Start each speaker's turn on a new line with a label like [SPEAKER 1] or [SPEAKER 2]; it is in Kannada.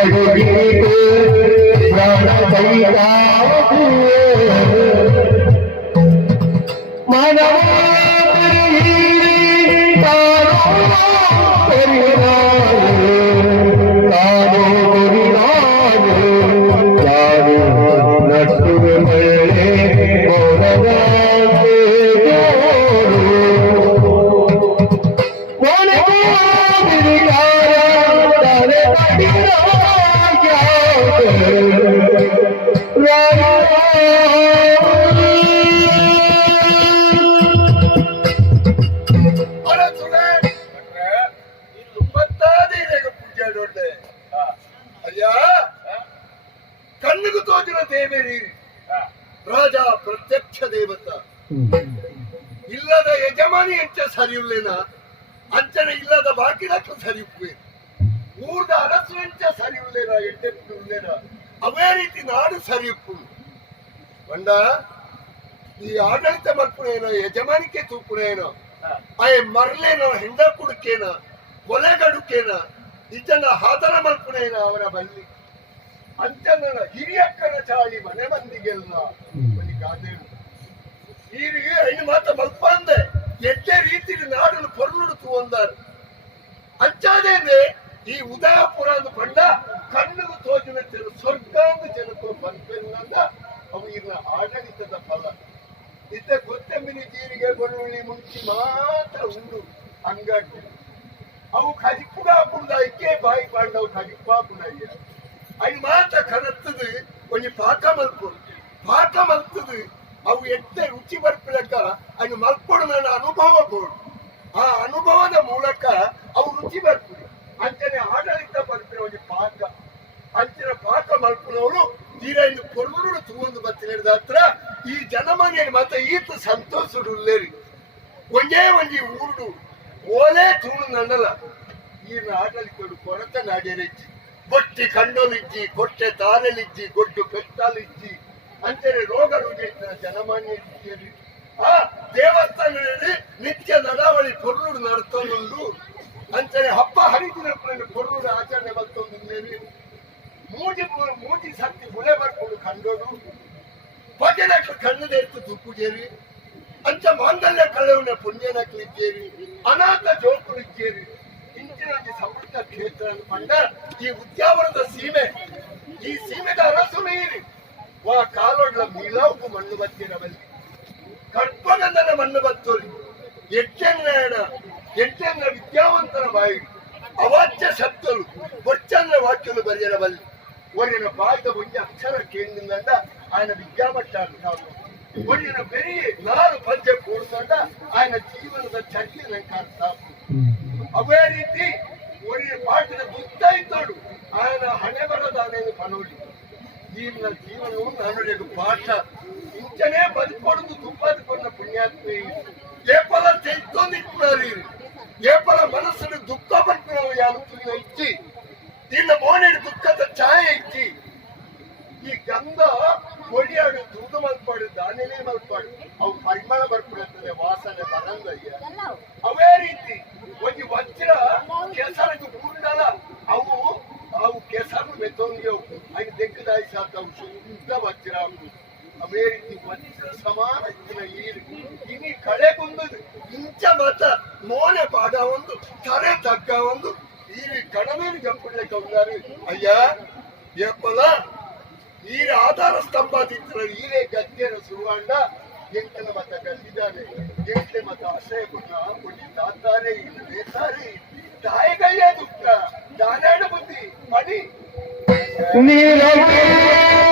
[SPEAKER 1] Oh, ಕಣ್ಣಿಗೂ ತೋಚಿನ ರಾಜ ಪ್ರತ್ಯಕ್ಷ ದೇವತ. ಇಲ್ಲದ ಯಜಮಾನಿ ಎಂಚ ಸರಿಯುಲ್ಲೇನ? ಅಂಚನೆ ಇಲ್ಲದ ಬಾಕಿಡಕ್ಕೆ ಸರಿಯುವೆ. ಊರ್ದ ಅರಸು ಎಂಚ ಸರಿಯುಲ್ಲೇನ? ಉಳ್ಳೇನ ಅವೇ ರೀತಿ ನಾಡು ಸರಿಯುಪ್ಪು. ಬಂಡ ಈ ಆಡಳಿತ ಮಲ್ಪುನೇನೋ ಯಜಮಾನಿಕೆ ತೂಪುನೇನೋ ಅಯ್ಯ ಮರ್ಲೇನೋ ಹೆಂಡ ಕುಡುಕೇನ ಕೊಲೆಗಡುಕೇನ ಇದನ್ನ ಹಾದರ ಮಲ್ಪುನೇನ ಅವರ ಬಲ್ಲಿ? ಅಂಚನ ಹಿರಿಯಕ್ಕನ ಚಾಳಿ ಮನೆ ಮಂದಿಗೆಲ್ಲ ಹೀರಿಗೆ ಐದು ಮಾತ ಮಲ್ಪ ಅಂದೆ. ಎಚ್ಚೆ ರೀತಿ ನಾಡಲು ಪೊರ್ಲುಡುತ್ತು ಅಂದಾರು ಅಂಚಾದೇನೆ ಈ ಉದಯಪುರ ಅಂದು ಪಂಡ ಕಣ್ಣು ತೋಜಿನ ಚೆಲು ಸ್ವರ್ಗಾಂಗ ಜನಕ್ಕೂ ಬಂದ ಅವು ಇನ್ನ ಆಡಳಿತದ ಫಲ. ಇದ್ದ ಕೊತ್ತಂಬರಿ ಜೀರಿಗೆ ಬೆಳ್ಳುಳ್ಳಿ ಮುಂಚಿ ಮಾತ್ರ ಉಂಡು ಅಂಗಡಿ. ಅವು ಕಜಿಪುಡ ಪುಂಡ ಇಕ್ಕೆ ಬಾಯಿ ಪಾಂಡವು ಕಜಿಪ್ಪ ಪುಂಡ ಅವು ಮಾತ್ರ ಕನತ್ತದು, ಒಂದು ಪಾಕ ಮಲ್ಪು. ಪಾಕ ಮಲ್ತದು, ಅವು ಎತ್ತೆ ರುಚಿ ಬರ್ಪಿಲಕ್ಕ ಅದು ಮಲ್ಪೊಡು ನನ್ನ ಅನುಭವ ಕೊಡು ಆ ಅನುಭವದ ಮೂಲಕ ಅವು ರುಚಿ ಬರ್ಪುಡು ಅಂಚನೆ ಆಡಳಿತ ಬರ್ಪಿನ ಒಂದು ಪಾಕ. ಅಂಚಿನ ಪಾಕ ಮಲ್ಪನವರು ತೀರಾ ಇನ್ನು ಕೊಲ್ಲೂರು ತಗೊಂಡು ಬರ್ತಿನ ಹತ್ರ ಈ ಜನಮನೆಯಲ್ಲಿ ಮತ್ತೆ ಈತ ಸಂತೋಷಡುಲ್ಲೇರಿ ಒಂದೇ ಒಂಜಿ ಊರುಡು, ಓಲೆ ತೂಳು ನನ್ನಲ್ಲ. ಈ ಆಡಳಿತ ಕೊರತೆ ನಾಡೇರಿಜ್ಜಿ ಬೊಟ್ಟಿ ಕಣ್ಣೊಲಿಜ್ಜಿ ಕೊಟ್ಟೆ ತಾರಲಿಜ್ಜಿ ಗೊಡ್ಡು ಪೆಟ್ಟಾಲಿಜ್ಜಿ ಅಂದರೆ ರೋಗ ರುಜಿನ ಜನಮಾನ್ಯ ಆ ದೇವಸ್ಥಾನದಲ್ಲಿ ನಿತ್ಯ ನಡಾವಳಿ ಕೊರ್ಲೂರು ನಡ್ತೊಂದು ಹಪ್ಪ ಹಬ್ಬ ಹರಿದಿನ ಕೊರ್ರುಡು ಆಚರಣೆ ಬರ್ತೊಂದು ಮೂಜಿ ಮೂಜಿ ಸತ್ತಿ ಗುಳೆ ಬರ್ಕೊಂಡು ಕಂಡೋಡು ಭಜನಕ್ಕೆ ಕಣ್ಣದೆತ್ತು ತುಪ್ಪುಜೇರಿ ಅಂಚ ಮಾಂಗಲ್ಯ ಕಳೆವನ ಪುಣ್ಯನಕ್ಲಿದ್ದೇರಿ. ಅನಾಥ ಜೋಕುಲಿದ್ದೇರಿ ರಾಜ್ಯ ಸಮೃದ್ಧ ಕ್ಷೇತ್ರ ಅಂದ ಈ ಉದ್ಯಾವರದ ಸೀಮೆ, ಈ ಸೀಮೆದ ಅರಸು ನೀರಿ ವಾ ಕಾಲೊಡ್ಲ ಮಿಲಾವು ಮಣ್ಣು ಬತ್ತಿರಬಲ್ಲಿ ಕಡ್ಪಗಂಧನ ಮಣ್ಣು ಬತ್ತೋಲಿ ಎಟ್ಟೆನ್ನಡ ಎಂಟೆನ್ನ ವಿದ್ಯಾವಂತನ ಬಾಯಿ. ಅವಾಚ್ಯ ಶಬ್ದಲು ಬೊಚ್ಚಂದ್ರ ವಾಕ್ಯಲು ಬರೆಯರಬಲ್ಲಿ ಒಳ್ಳಿನ ಬಾಯ್ದ ಒಂದು ಅಕ್ಷರ ಕೇಂದ್ರದಿಂದ ಆಯನ ವಿದ್ಯಾಮಟ್ಟ ಒಳ್ಳಿನ ಬೆರಿ ನಾಲ್ಕು ಪದ್ಯ ಕೂಡಿಸೋದ ಆಯನ ಜೀವನದ ಚರ್ಚೆ ನಂಗೆ ಕಾಣ್ತಾ ಅದೇ ರೀತಿ ಒಳ್ಳೆ ಪಾಠದ ಗುತ್ತಾ ಇದ್ದಳು ಆಯನ ಹಣೆ ಬರೋದಾನೇನು ಮನೋಳಿ ಈಗಿನ ಜೀವನವು ನನಗೆ ಪಾಠ. ಇಂಚನೇ ಬದುಕೊಡುದು ದುಬ್ಬದು ಕೊನ್ನ ಪುಣ್ಯಾತ್ಮೆ. ಏಪಲ ಚೈತೊಂದಿಕ್ಕುಡಾರಿ ಏಪಲ ಮನಸ್ಸನ್ನು ದುಃಖ ಪಟ್ಟು ಯಾರು ಇಚ್ಚಿ ನಿನ್ನ ಮೋನಿ ದುಃಖದ ಛಾಯೆ ಇಚ್ಚಿ ಈ ಗಂಧ ಒಡಿಯಾಡು ದುರ್ಗ ಮಲ್ಪಾಡು ದಾನೆಲೆ ಮಲ್ಪಾಡು ಅವು ಪರಿಮಳ ಬರ್ಪಡ. ಬರ್ಬಿಡುತ್ತದೆ ವಾಸನೆ ಬರಂಗಯ್ಯ. ಅವೇ ರೀತಿ ಒಂದು ವಜ್ರ ಕೆಸರಕ್ಕೆ ಬೂಂಡಲ ಅವು ಅವು ಕೆಸರು ಮೆತ್ತೊಂಗ್ಯವು ಅವು. ದೆಕ್ಕದಾಯಿ ಸಾಕ ಅವು. ಶುದ್ಧ ವಜ್ರ ಅವು. ಅವೇ ರೀತಿ ವಜ್ರ ಸಮಾನ ಇತ್ತಿನ ಈರು ಇನಿ ಕಳೆಗೊಂದದು ಇಂಚ ಮತ ಮೋನೆ ಪಾದ ಒಂದು ತರೆ ತಗ್ಗ ಒಂದು. ಈ ಕಣವೇನು ಗಂಪುಡ್ಲಿಕ್ಕೆ ಉಂಟಾರು ಅಯ್ಯ ಎಪ್ಪಲ ಈ ಆಧಾರ ಸ್ತಂಭ ತಿಂತರ ಈರೇ ಗದ್ದೆನ ಸುರುವಾಂಡ ಎಂಟನ ಮತ ಗದ್ದಿದ್ದಾನೆ ಎಂಟೆ ಮತ ಆಶ್ರಯ ಕೊಟ್ಟ ಕೊಟ್ಟಿ ತಾತಾರೆ ಇಲ್ಲಿ ಬೇಸಾರೆ ತಾಯಿಗಯ್ಯ ದುಃಖ ದಾನಾಡ ಬುದ್ಧಿ ಮಡಿ
[SPEAKER 2] ನೀರ